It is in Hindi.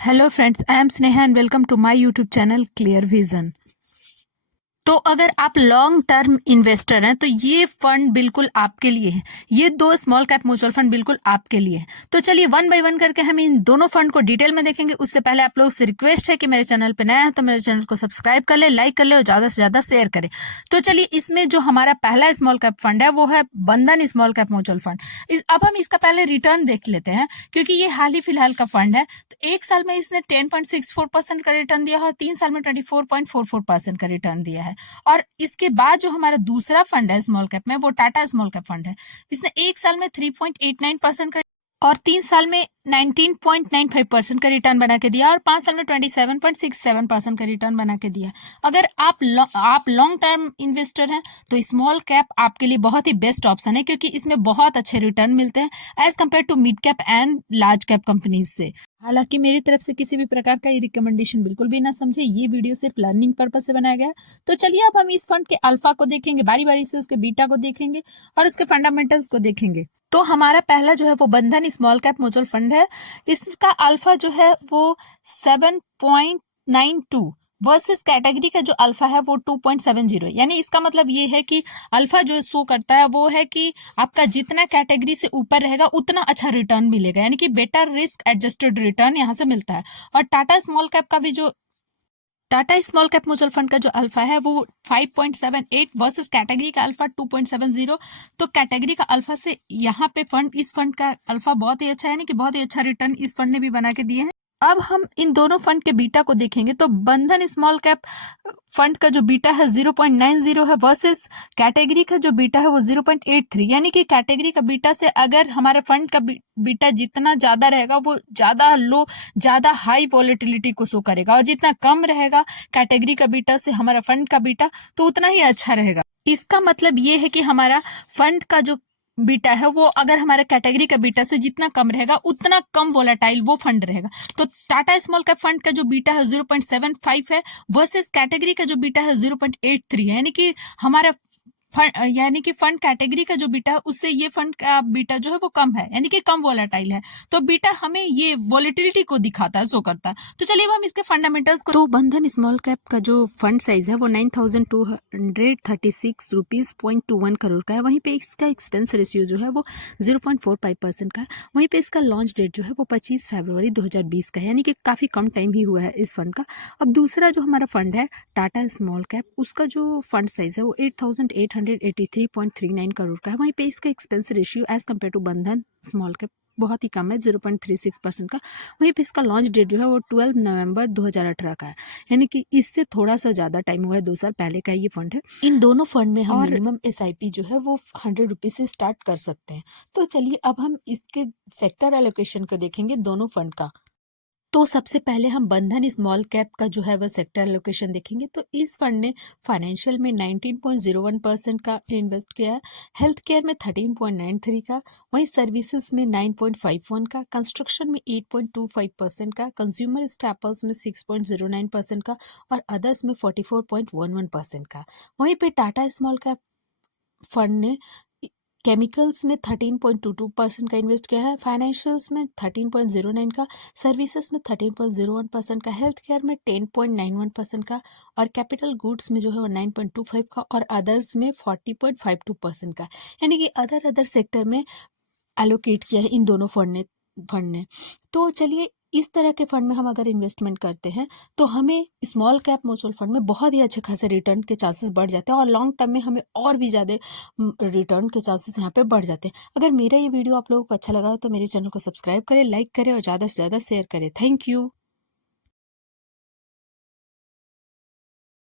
Hello friends, I am Sneha and welcome to my YouTube channel clear vision. तो अगर आप लॉन्ग टर्म इन्वेस्टर हैं तो ये फंड बिल्कुल आपके लिए है। ये दो स्मॉल कैप म्यूचुअल फंड बिल्कुल आपके लिए है। तो चलिए वन बाय वन करके हम इन दोनों फंड को डिटेल में देखेंगे। उससे पहले आप लोगों से रिक्वेस्ट है कि मेरे चैनल पे नया है तो मेरे चैनल को सब्सक्राइब कर ले, लाइक कर ले और ज्यादा से ज्यादा शेयर करें। तो चलिए इसमें जो हमारा पहला स्मॉल कैप फंड है वो है बंधन स्मॉल कैप म्यूचुअल फंड। अब हम इसका पहले रिटर्न देख लेते हैं क्योंकि ये हाल ही फिलहाल का फंड है। तो एक साल में इसने 10.64% का रिटर्न दिया है और 3 साल में 24.44% का रिटर्न दिया है। और इसके बाद जो हमारा दूसरा फंड है स्मॉल कैप में वो टाटा स्मॉल कैप फंड है। इसने एक साल में 3.89% का और 3 साल में 19.95% का रिटर्न बना के दिया और 5 साल में 27.67% का रिटर्न बना के दिया। अगर आप लॉन्ग टर्म इन्वेस्टर हैं तो स्मॉल कैप आपके लिए बहुत ही बेस्ट ऑप्शन है क्योंकि इसमें बहुत अच्छे रिटर्न मिलते हैं as compare to mid cap and large cap companies से। हालांकि मेरी तरफ से किसी भी प्रकार का ये रिकमेंडेशन बिल्कुल भी ना समझे, ये वीडियो सिर्फ लर्निंग पर्पज से बनाया गया। तो चलिए अब हम इस फंड के अल्फा को देखेंगे, बारी बारी से उसके बीटा को देखेंगे और उसके फंडामेंटल्स को देखेंगे। तो हमारा पहला जो है वो बंधन स्मॉल कैप म्यूचुअल फंड है। इसका अल्फा जो है वो 7.92 वर्सेस कैटेगरी का जो अल्फा है वो 2.70। यानी इसका मतलब ये है कि अल्फा जो शो करता है वो है कि आपका जितना कैटेगरी से ऊपर रहेगा उतना अच्छा रिटर्न मिलेगा, यानी कि बेटर रिस्क एडजस्टेड रिटर्न यहाँ से मिलता है। और Tata small cap mutual fund का जो अल्फा है वो 5.78 वर्सेस कैटेगरी का अल्फा 2.70। तो कैटेगरी का अल्फा से यहाँ पे इस फंड का अल्फा बहुत ही अच्छा है, यानी कि बहुत ही अच्छा रिटर्न इस फंड ने भी बना के दिए हैं। अब हम इन दोनों फंड के बीटा को देखेंगे तो बंधन स्मॉल कैप फंड का जो बीटा है 0.90 है वर्सेस कैटेगरी का जो बीटा है वो 0.83। यानी कि कैटेगरी का बीटा से अगर हमारे फंड का बीटा जितना ज्यादा रहेगा वो ज्यादा हाई वॉलेटिलिटी को शो करेगा और जितना कम रहेगा कैटेगरी का बीटा से हमारा फंड का बीटा तो उतना ही अच्छा रहेगा। इसका मतलब ये है कि हमारा फंड का जो बीटा है वो अगर हमारे कैटेगरी का बीटा से जितना कम रहेगा उतना कम वोलेटाइल वो फंड रहेगा। तो टाटा स्मॉल कैप फंड का जो बीटा है 0.75 है वर्सेस कैटेगरी का जो बीटा है 0.83 है। यानी कि फंड कैटेगरी का जो बीटा है उससे ये फंड का बीटा जो है वो कम है, यानी कि कम वोलेटाइल है। तो बीटा हमें ये वॉलेटिलिटी को दिखाता है, शो करता है। तो चलिए अब हम इसके फंडामेंटल्स को। तो बंधन स्मॉल कैप का जो फंड साइज है वो 9,236 रुपीज 0.21 करोड़ का है। वहीं पे इसका एक्सपेंस रेशियो जो है वो 0.45% का है। वहीं पे इसका लॉन्च डेट जो है वो 25 फरवरी 2020 का है, यानी कि काफी कम टाइम ही हुआ है इस फंड का। अब दूसरा जो हमारा फंड है टाटा स्मॉल कैप, उसका जो फंड साइज है वो 8,883.39 करोड़ का है। वहीं पे इसका expense ratio as compare to Bandhan small cap बहुत ही कम है, 0.36% का। वहीं पे इसका लॉन्च डेट जो है वो 12 नवंबर 2018 का है, यानी कि इससे थोड़ा सा ज्यादा टाइम हुआ है, 2 साल पहले का ये फंड है। इन दोनों फंड में हम मिनिमम SIP जो है वो 100 रुपीज से स्टार्ट कर सकते हैं। तो चलिए अब हम इसके सेक्टर एलोकेशन को देखेंगे दोनों फंड का। तो सबसे पहले हम बंधन स्मॉल कैप का जो है वह सेक्टर एलोकेशन देखेंगे। तो इस फंड ने फाइनेंशियल में 19.01% का इन्वेस्ट किया है, हेल्थ केयर में 13.93 का, वहीं सर्विसेज में 9.51 का, कंस्ट्रक्शन में 8.25% का, कंज्यूमर स्टेपल्स में 6.09% का और अदर्स में 44.11% का। वहीं पे टाटा स्मॉल कैप फंड ने केमिकल्स में 13.22% का इन्वेस्ट किया है, फाइनेंशियल्स में 13.09 का, सर्विसेज में 13.01% का, हेल्थ केयर में 10.91% का और कैपिटल गुड्स में जो है वो 9.25 का और अदर्स में 40.52% का, यानी कि अदर सेक्टर में एलोकेट किया है इन दोनों फंड ने। तो चलिए इस तरह के फंड में हम अगर इन्वेस्टमेंट करते हैं तो हमें स्मॉल कैप म्यूचुअल फंड में बहुत ही अच्छे खासे रिटर्न के चांसेस बढ़ जाते हैं और लॉन्ग टर्म में हमें और भी ज़्यादा रिटर्न के चांसेस यहाँ पे बढ़ जाते हैं। अगर मेरा ये वीडियो आप लोगों को अच्छा लगा तो मेरे चैनल को सब्सक्राइब करें, लाइक करें और ज़्यादा से ज़्यादा शेयर करें। Thank you.